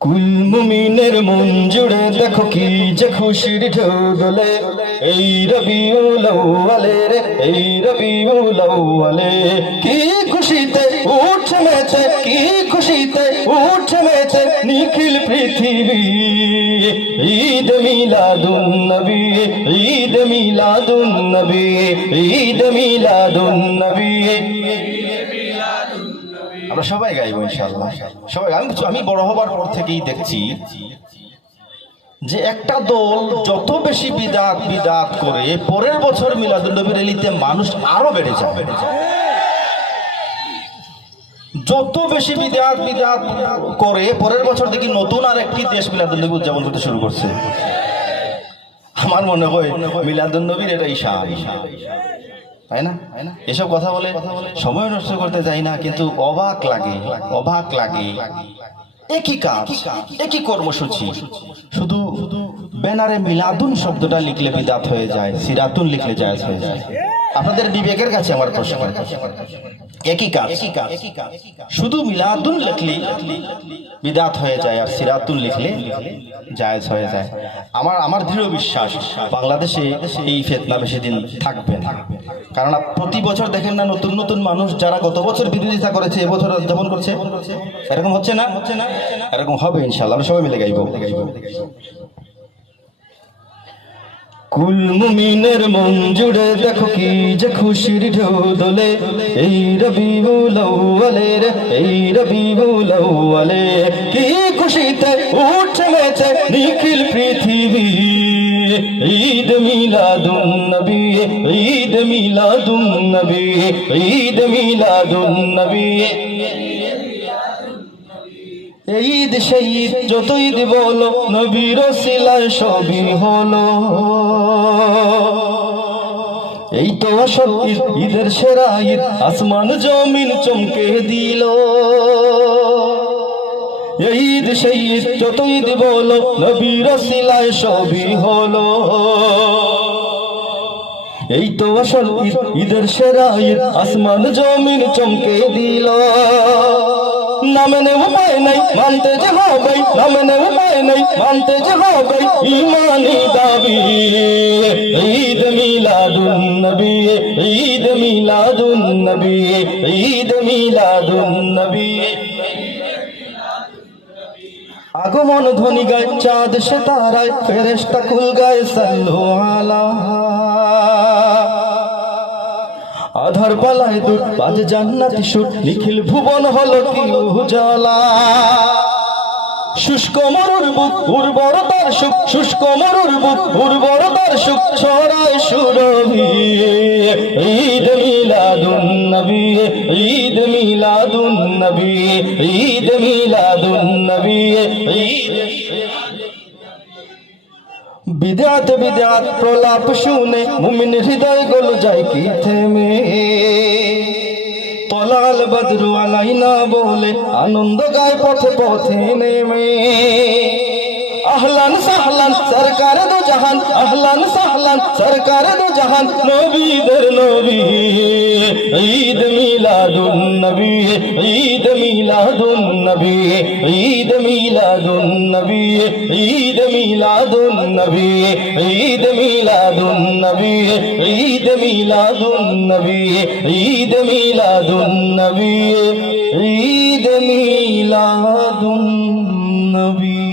কুল মুমিনের মন জুড়ে দেখো কি যে খুশির ঢেউ দোলে, এই রবিউল আউয়ালে রে, এই রবিউল আউয়ালে। কি খুশিতে উঠছে মেতে, কি খুশিতে উঠছে মেতে নিখিল পৃথিবী। ঈদ মিলাদুন নবী, ঈদ মিলাদুন নবী, ঈদ মিলাদুন নবী। আমরা সবাই গাইবো ইনশাআল্লাহ, সবাই। আমি বড় হবার পর থেকেই দেখছি যে একটা দল যত বেশি বিদআত বিদআত করে পরের বছর মিলাদুন নবী র্যালিতে মানুষ আরো বেড়ে যাবে। যত বেশি বিদআত বিদআত করে পরের বছর দেখি নতুন আর একটি দেশ মিলাদুন নবী উদযাপন করতে শুরু করছে। আমার মনে হয় মিলাদুন নবীর এটাই শান, তাই না? এসব কথা বলে সময় নষ্ট করতে যাই না, কিন্তু অবাক লাগে, অবাক লাগে। একই কাজ, একই কর্মসূচি, শুধু ব্যানারে মিলাদুন শব্দটা লিখলে বিদআত হয়ে যায়, সিরাতুন লিখলে জায়েজ হয়ে যায়। আপনাদের বিবেকের কাছে আমার প্রশ্ন, একই কাজ, শুধু মিলাদুন লিখলে বিদআত হয়ে যায় আর সিরাতুন লিখলে জায়েজ হয়ে যায়। আমার দৃঢ় বিশ্বাস বাংলাদেশে এই ফিতনা বেশি দিন থাকবে না। কারণ প্রতি বছর দেখেন না, নতুন নতুন মানুষ যারা গত বছর বিরোধিতা করেছে এবছর উদযাপন করছে। এরকম হচ্ছে না? এরকম হবে ইনশাআল্লাহ। আমরা সবাই মিলে গাইবো। কুল মুমিনের মন জুড়ে দেখো কি যে খুশির ঢেউ দোলে, এই রবিউল আউয়ালে রে, এই রবিউল আউয়ালে। কি খুশিতে উঠছে মেতে নিখিল পৃথিবী। ঈদ মিলাদুন নবী, ঈদ মিলাদুন নবী, ঈদ মিলাদুন নবী। ঈদ শহীদ যত ঈদ বলো, নবীর ওসিলায় সবই হলো। এই তো আসল ঈদ, ঈদের সেরা ঈদ, আসমান জমিন চমকে দিল। ঈদ শহীদ যত ঈদ বলো, নবীর ওসিলায় সবই হলো। এই তো আসল ঈদ, ঈদের সেরা ঈদ, আসমান জমিন চমকে দিল। না মেনে উপায় নাই, মানতে যে হবে, না মেনে উপায় নাই, মানতে যে হবে ঈমানি দাবি। ঈদ মিলাদুন নবী, ঈদ মিলাদুন নবী, ঈদ মিলাদুন নবী। আগমন ধ্বনি গায় চাঁদ সে তারায়, ফেরেশতা কুল গায় সাল্লু আলা। আধার পালায় দূর বাজে জান্নাতি সুর, নিখিল ভুবন হলো কি উজালা। শুষ্ক মরুর বুক উর্বরতার সুখ, শুষ্ক মরুর বুক উর্বরতার সুখ ছড়ায় সুরভি। ঈদ মিলাদুন নবী, ঈদ মিলাদুন নবী, ঈদ মিলাদুন নবী, ঈদ। বিদআত বিদআত প্রলাপ শুনে মুমিন হৃদয় গল যায় কি থেমে। তলাল বদরু আলাইনা বলে আনন্দ গায় পথে পথে নেমে। আহলান সাহলান সরকার দো জাহান, আহলান সাহলান সরকার দো জাহান, নবীদের নবী। ঈদ মিলাদুন নবী, ঈদ মিলাদুন নবী, ঈদ মিলাদুন নবী, ঈদ মিলাদুন নবী, ঈদ মিলাদুন নবী, ঈদ মিলাদুন নবী, ঈদ মিলাদুন নবী, ঈদ মিলাদুন নবী।